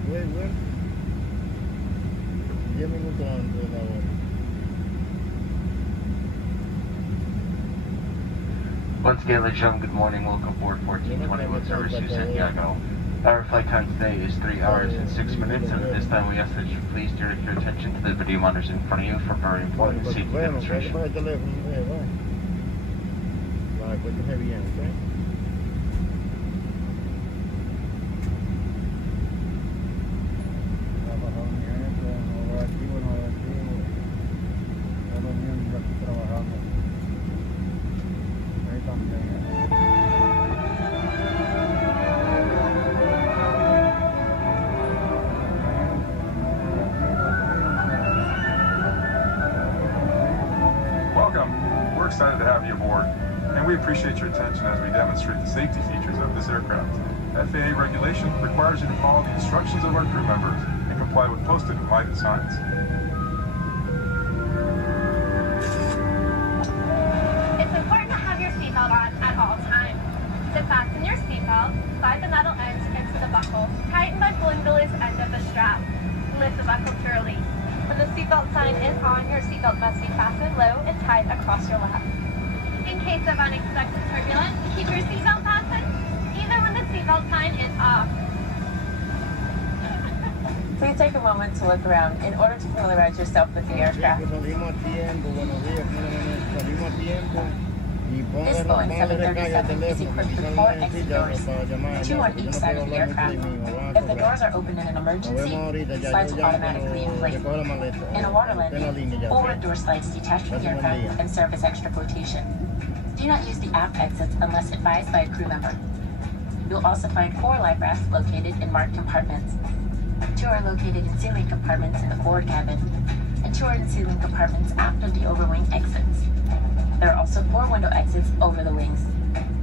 después, güey. 10 minutos antes de la hora. Once again, ladies and gentlemen, good morning. Welcome aboard 1421 service to Santiago. Our flight time today is 3 hours and 6 minutes, and at this time we ask that you please direct your attention to the video monitors in front of you for very important safety demonstration. Vai, vai. Vai, pode ir bien, ¿ok? Welcome. We're excited to have you aboard, and we appreciate your attention as we demonstrate the safety features of this aircraft. FAA regulation requires you to follow the instructions of our crew members and comply with posted and lighted signs. It's important to have your seatbelt on at all times. To fasten your seatbelt, slide the metal ends into the buckle. Tighten by pulling the loose end of the strap. Lift the buckle to release. When the seatbelt sign is on, your seatbelt must be fastened low and tight across your lap. In case of unexpected turbulence, keep your seatbelt fastened, even when the seatbelt sign is off. Please take a moment to look around in order to familiarize yourself with the aircraft. This Boeing 737 is equipped with 4 exit doors, 2 on each side of the aircraft. If the doors are open in an emergency, slides will automatically inflate. In a water landing, forward door slides detach from the aircraft and serve as extra flotation. Do not use the aft exits unless advised by a crew member. You'll also find 4 life rafts located in marked compartments. 2 are located in ceiling compartments in the forward cabin, and 2 are in ceiling compartments after the overwing exits. There are also 4 window exits over the wings.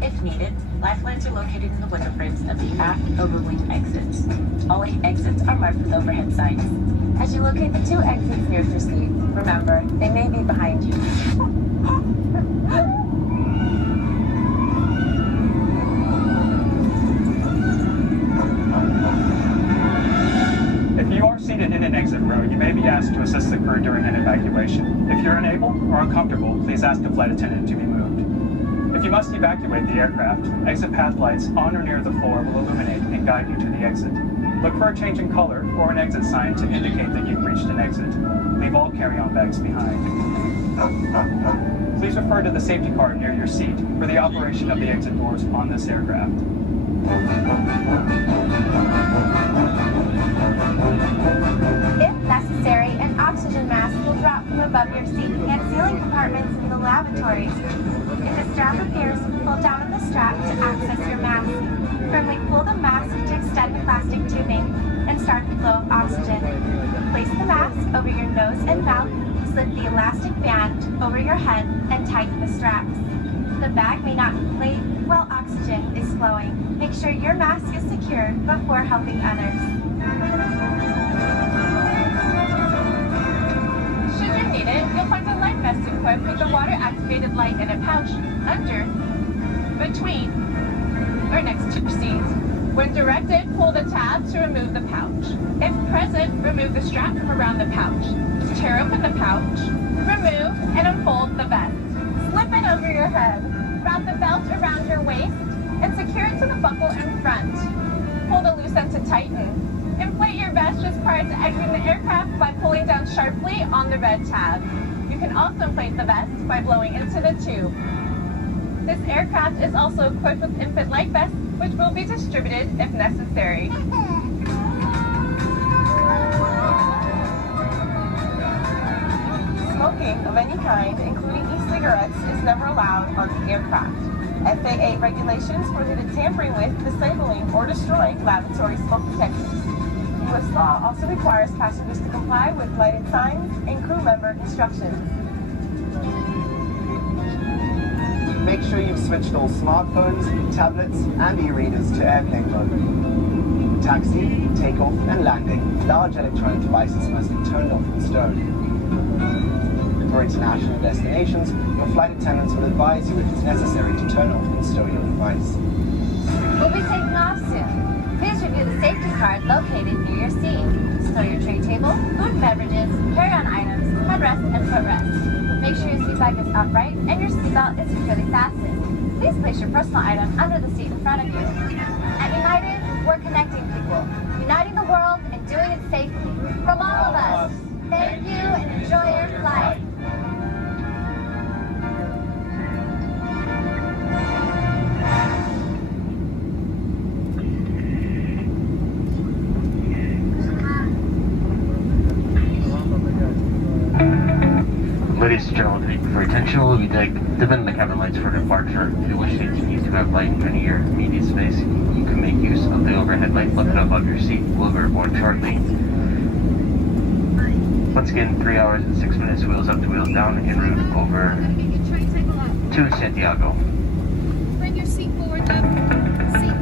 If needed, lifelines are located in the window frames of the aft overwing exits. All 8 exits are marked with overhead signs. As you locate the 2 exits nearest your seat, remember, they may be behind you. If you are seated in an exit row, you may be asked to assist the crew during an evacuation. If you're unable or uncomfortable, please ask the flight attendant to be moved. If you must evacuate the aircraft, exit path lights on or near the floor will illuminate and guide you to the exit. Look for a change in color or an exit sign to indicate that you've reached an exit. Leave all carry-on bags behind. Please refer to the safety card near your seat for the operation of the exit doors on this aircraft. If necessary, an oxygen mask will drop from above your seat and ceiling compartments in the lavatories. If a strap appears, pull down on the strap to access your mask. Firmly pull the mask to extend the plastic tubing and start the flow of oxygen. Place the mask over your nose and mouth, slip the elastic band over your head, and tighten the straps. The bag may not inflate while oxygen is flowing. Make sure your mask is secured before helping others. Should you need it, you'll find a life vest equipped with a water-activated light in a pouch under, between, or next to your seat. When directed, pull the tab to remove the pouch. If present, remove the strap from around the pouch. Tear open the pouch, remove and unfold the vest. Slip it over your head. Wrap the belt around your waist and secure it to the buckle in front. Pull the loose end to tighten. Inflate your vest just prior to exiting the aircraft by pulling down sharply on the red tab. You can also inflate the vest by blowing into the tube. This aircraft is also equipped with infant life vests, which will be distributed if necessary. Smoking of any kind, including e-cigarettes, is never allowed on the aircraft. FAA regulations prohibit tampering with, disabling, or destroying lavatory smoke detectors. U.S. law also requires passengers to comply with lighted signs and crew member instructions. Make sure you've switched all smartphones, tablets, and e-readers to airplane mode. Taxi, takeoff, and landing, large electronic devices must be turned off and stowed. For international destinations, your flight attendants will advise you if it's necessary to turn off and stow your device. We'll be taking off soon. Please review the safety card located near your seat. Store your tray table, food and beverages, carry-on items, headrest, and footrest. Make sure your seat back is upright and your seatbelt is securely fastened. Please place your personal item under the seat in front of you. At United, we're connecting people, uniting the world and doing it safely. From all of us, thank you and enjoy your flight. Ladies and gentlemen, thank you for your attention. We'll be dimming the cabin lights for departure. If you wish to continue to have light in your immediate space, you can make use of the overhead light lifted above your seat. We'll be aboard shortly. Once again, 3 hours and 6 minutes, wheels up to wheels down, en route over to Santiago. Bring your seat forward, seat.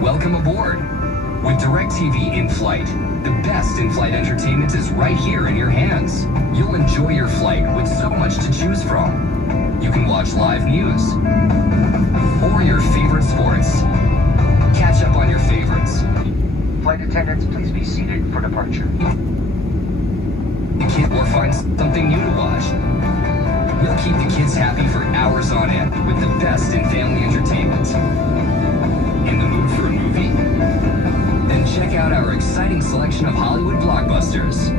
Welcome aboard. With DirecTV in-flight, the best in-flight entertainment is right here in your hands. You'll enjoy your flight with so much to choose from. You can watch live news or your favorite sports. Catch up on your favorites. Flight attendants, please be seated for departure. The kid or find something new to watch. We'll keep the kids happy for hours on end with the best in family entertainment. In the mood for a movie? Then check out our exciting selection of Hollywood blockbusters.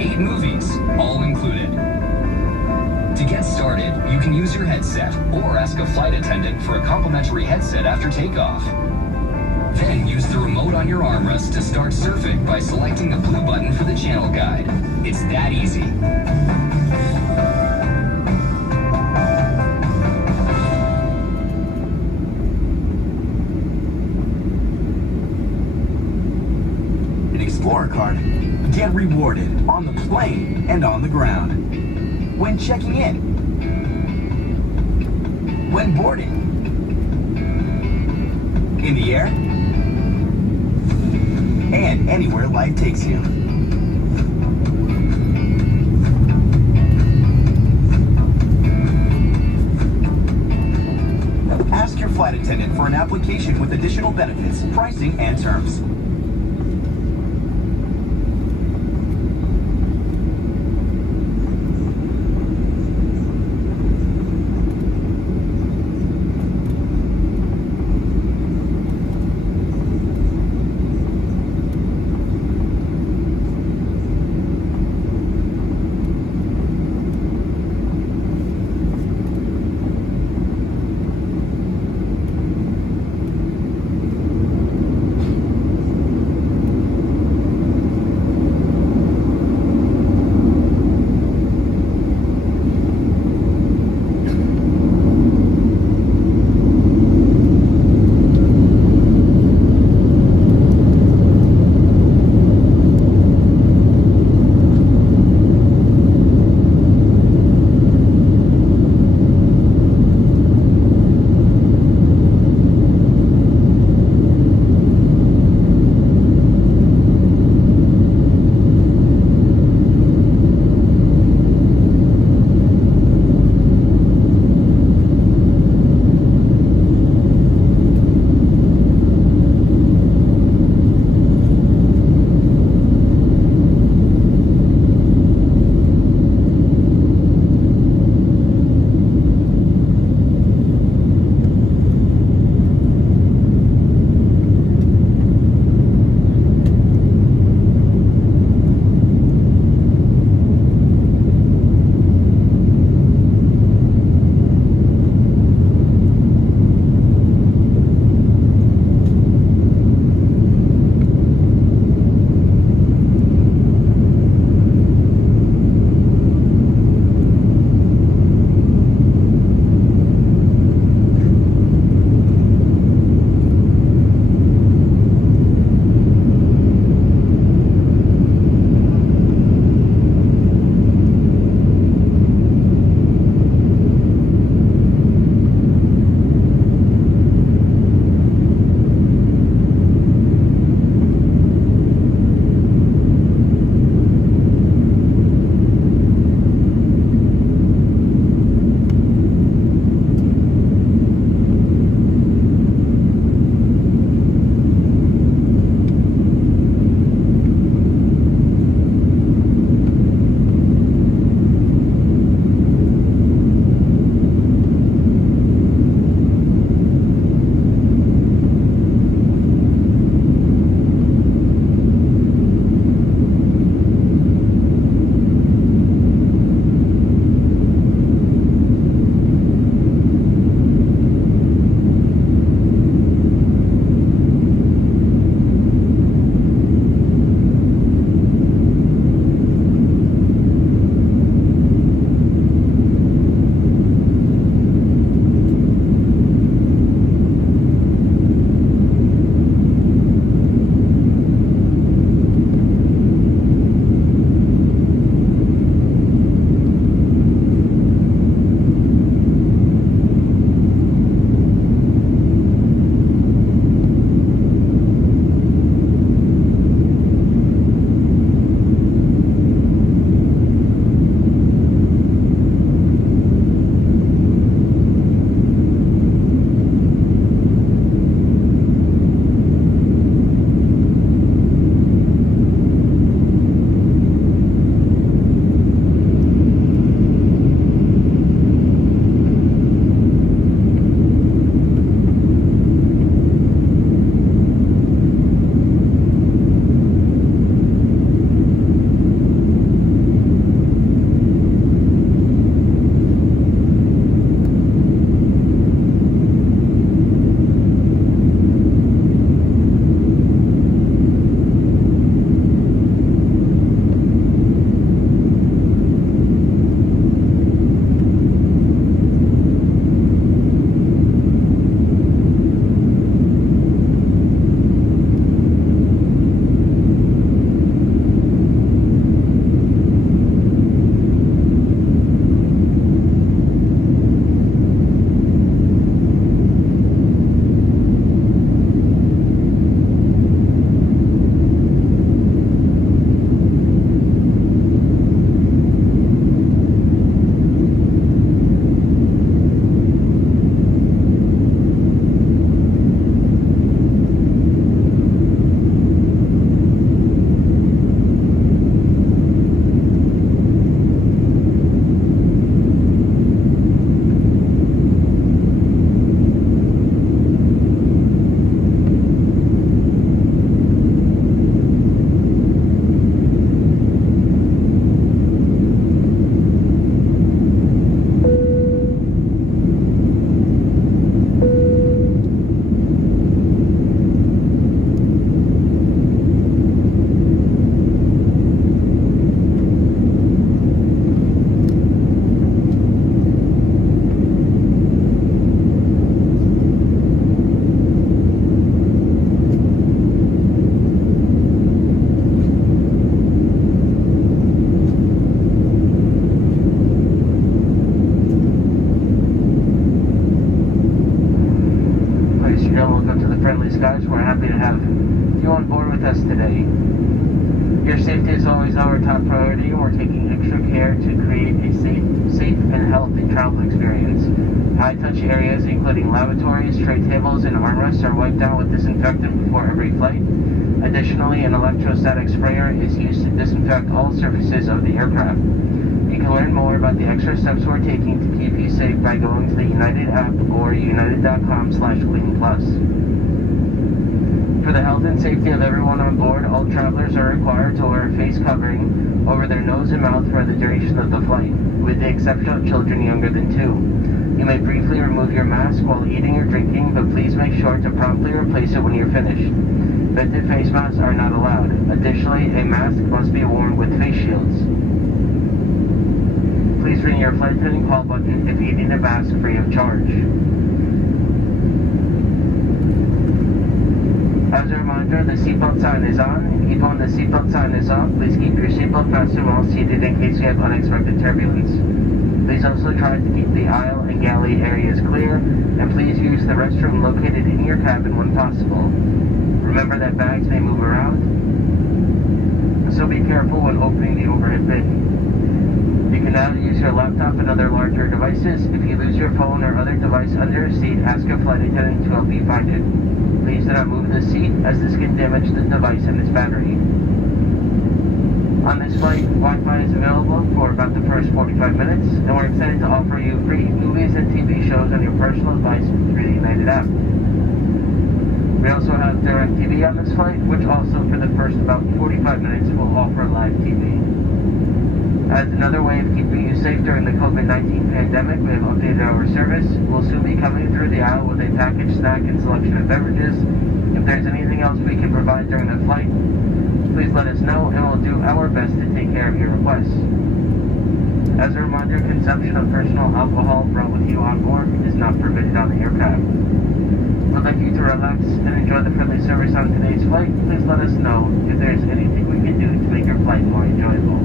8 movies, all included. To get started, you can use your headset or ask a flight attendant for a complimentary headset after takeoff. Then use the remote on your armrest to start surfing by selecting the blue button for the channel guide. It's that easy. Explorer card. Get rewarded on the plane and on the ground. When checking in. When boarding. In the air. And anywhere life takes you. Ask your flight attendant for an application with additional benefits, pricing, and terms. with us today. Your safety is always our top priority, and we're taking extra care to create a safe and healthy travel experience. High-touch areas, including lavatories, tray tables, and armrests, are wiped down with disinfectant before every flight. Additionally, an electrostatic sprayer is used to disinfect all surfaces of the aircraft. You can learn more about the extra steps we're taking to keep you safe by going to the United app or united.com/cleanplus. For the health and safety of everyone on board, all travelers are required to wear a face covering over their nose and mouth for the duration of the flight, with the exception of children younger than 2. You may briefly remove your mask while eating or drinking, but please make sure to promptly replace it when you're finished. Vented face masks are not allowed. Additionally, a mask must be worn with face shields. Please ring your flight attendant call button if you need a mask free of charge. As a reminder, the seatbelt sign is on. Even when the seatbelt sign is off, please keep your seatbelt fastened while seated in case you have unexpected turbulence. Please also try to keep the aisle and galley areas clear, and please use the restroom located in your cabin when possible. Remember that bags may move around, so be careful when opening the overhead bin. You can now use your laptop and other larger devices. If you lose your phone or other device under your seat, ask a flight attendant to help you find it. Please do not move the seat, as this can damage the device and its battery. On this flight, Wi-Fi is available for about the first 45 minutes, and we're excited to offer you free movies and TV shows on your personal device through the United app. We also have DirecTV on this flight, which also for the first about 45 minutes will offer live TV. As another way of keeping you safe during the COVID-19 pandemic, we have updated our service. We'll soon be coming through the aisle with a packaged snack and selection of beverages. If there's anything else we can provide during the flight, please let us know, and we'll do our best to take care of your requests. As a reminder, consumption of personal alcohol brought with you on board is not permitted on the aircraft. We'd like you to relax and enjoy the friendly service on today's flight. Please let us know if there's anything we can do to make your flight more enjoyable.